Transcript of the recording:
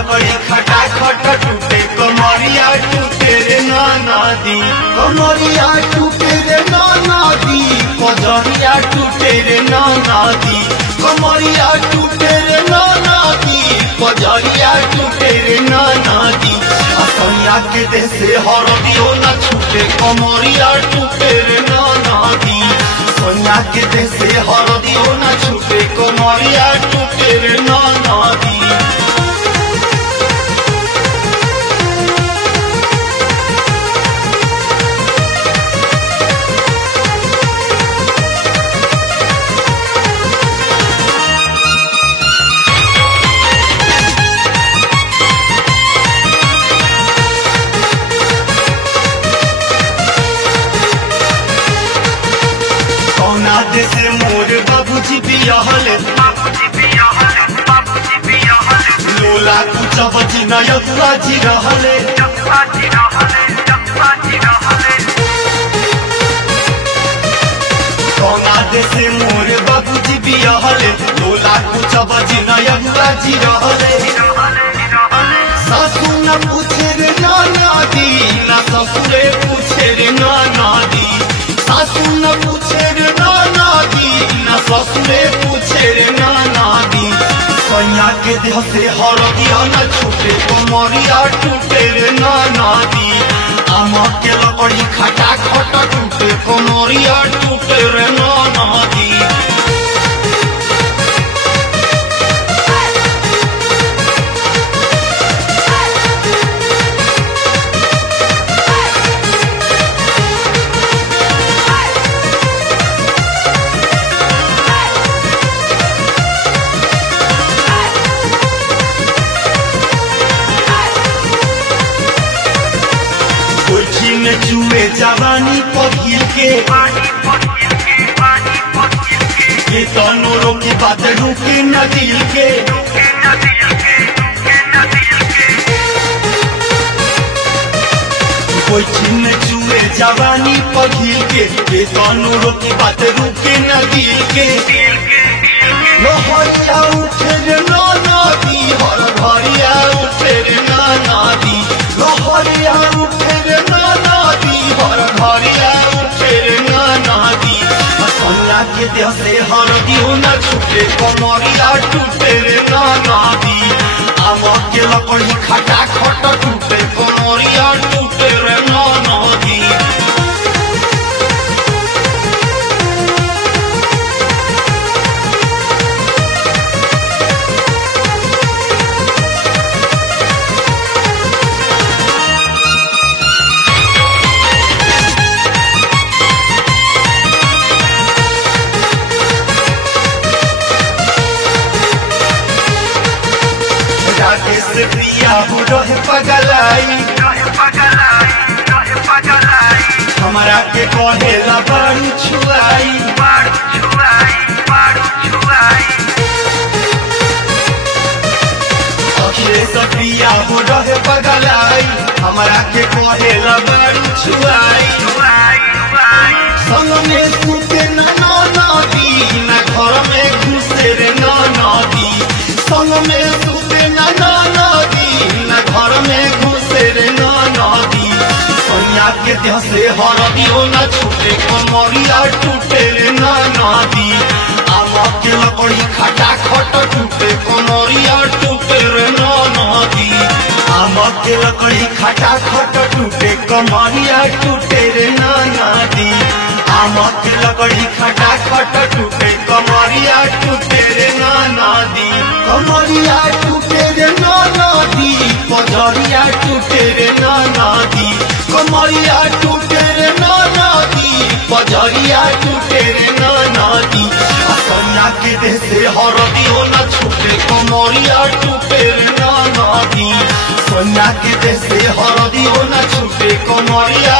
लकड़ी खटा खटा टूटे कमरिया टूटे रे नाना दी कमरिया टूटे रे नाना दी पजरिया टूटे रे नाना दी कमरिया टूटे रे नाना दी पजरिया टूटे रे नाना दी असैया के देह से हरदियो न छूटे कमरिया टूटे रे नाना दी सैया के देह से हरदियो न छूटे कमरिया टूटे रे नाना दी से मोर बाबूजी बियाहले लोला कुचा बजी न यदुआ जी रहले कौना दे से मोर बाबूजी बियाहले लोला कुचा बजी न यदुआ जी रहले सासू न पूछे रे नाना दी न ससुरे पूछे रे नाना दी सासू न पूछे रे नाना दी न ससुरे पूछे रे नाना दी सैया के देह से हरदिया न छूटे कमरिया टूटे रे नाना दी आमा के लकड़ी खटा खटा टूटे कमरिया टूटे रे नाना दी में चूहे जवानी पखिल के ये तनों की बात रुके न दिल के कोई छिन चूहे जवानी पखिल के ये तनों की बात रुके न दिल के लोहरिया उठे रे नाना दी हर भरिया उठे रे नाना दी लोहरिया उठे रे नाना दी हर भरिया उठे रे नाना दी सैया के देह से हरदियो न छूटे कमरिया टूटे रे नाना दी आमा के लकड़ी खटा खटा टूटे कमरिया टूटे रे नाना दी से प्रिया हो रहे पगलाई हमारा के कहेला बारू छुआई अखिलेश प्रिया हो रहे पगलाई हमारा के कहेला बारू छुआई संग में सुते न नाना दी न घर में घुसे रे नाना दी संग में सुते न नाना दी न घर में घुसे रे नाना दी सैया के देह से हरदियो न छूटे कमरिया टूटे रे नाना दी आमा के लकड़ी खटा खटा टूटे कमरिया टूटे रे नाना दी आमा के लकड़ी खटा खटा टूटे कमरिया टूटे रे नाना दी आमा के लकड़ी खटा खटा टूटे कमरिया टूटे रे नाना दी कमरिया टूटे रे नाना दी पजरिया टूटे रे नाना दी कमरिया टूटे रे नाना दी पजरिया टूटे रे नाना दी सैया के देह से हरदियो न छूटे कमरिया टूटे रे नाना दी सैया के देह से हरदियो न छूटे कमरिया